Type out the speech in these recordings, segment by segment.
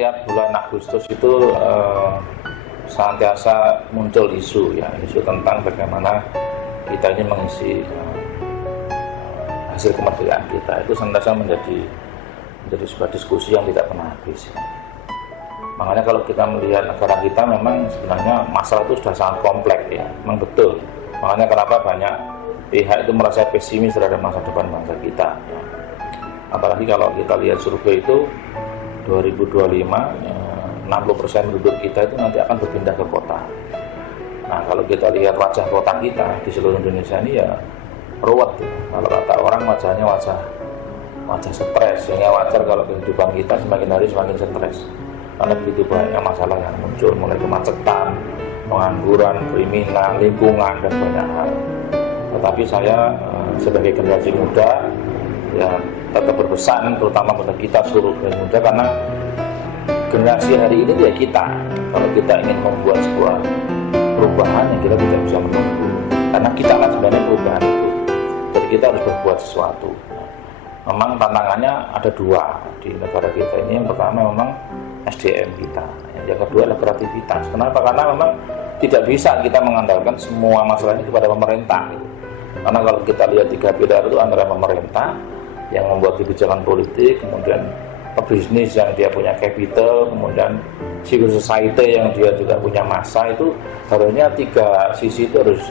Setiap bulan Agustus itu senantiasa muncul isu tentang bagaimana kita ini mengisi hasil kemerdekaan kita. Itu senantiasa menjadi sebuah diskusi yang tidak pernah habis. Makanya kalau kita melihat negara kita, memang sebenarnya masalah itu sudah sangat kompleks ya, memang betul. Makanya kenapa banyak pihak itu merasa pesimis terhadap masa depan bangsa kita. Apalagi kalau kita lihat survei itu 2025 60% penduduk kita itu nanti akan berpindah ke kota. Nah, kalau kita lihat wajah kota kita di seluruh Indonesia ini ya ruwet. Kalau kata orang wajahnya wajah stres. Sehingga wajar kalau kehidupan kita semakin hari semakin stres. Karena begitu banyak masalah yang muncul, mulai kemacetan, pengangguran, kriminal, lingkungan, dan banyak hal. Tetapi saya sebagai generasi muda ya tetap berpesan, terutama pada kita seluruh generasi muda, karena generasi hari ini ya kita. Kalau kita ingin membuat sebuah perubahan, yang kita tidak bisa menunggu, karena kita lah sebenarnya perubahan itu. Jadi kita harus berbuat sesuatu. Memang tantangannya ada dua di negara kita ini. Yang pertama memang SDM kita, yang kedua adalah kreativitas. Kenapa? Karena memang tidak bisa kita mengandalkan semua masalah ini kepada pemerintah. Karena kalau kita lihat tiga pilar itu antara pemerintah yang membuat kebijakan politik, kemudian pebisnis yang dia punya capital, kemudian civil society yang dia juga punya massa, itu harusnya tiga sisi itu harus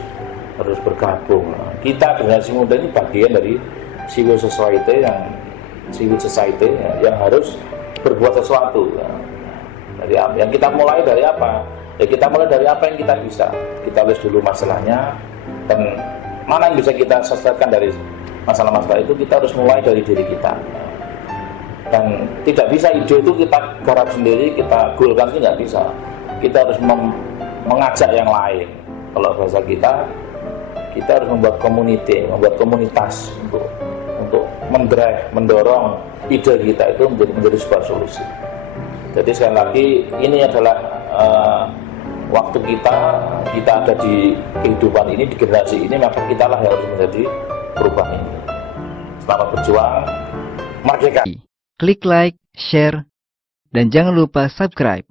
bergabung. Kita generasi muda ini bagian dari civil society yang harus berbuat sesuatu. Dari apa? Yang kita mulai dari apa? Ya kita mulai dari apa yang kita bisa. Kita lihat dulu masalahnya, dan mana yang bisa kita selesaikan dari masalah-masalah itu. Kita harus mulai dari diri kita. Dan tidak bisa ide itu kita garap sendiri, kita goalkan, itu nggak bisa. Kita harus mengajak yang lain. Kalau bahasa kita harus membuat community, membuat komunitas untuk mendorong ide kita itu menjadi sebuah solusi. Jadi sekali lagi, ini adalah waktu kita ada di kehidupan ini, di generasi ini, maka kita lah yang harus menjadi perubahan ini. Selamat berjuang, merdeka. Klik like, share, dan jangan lupa subscribe.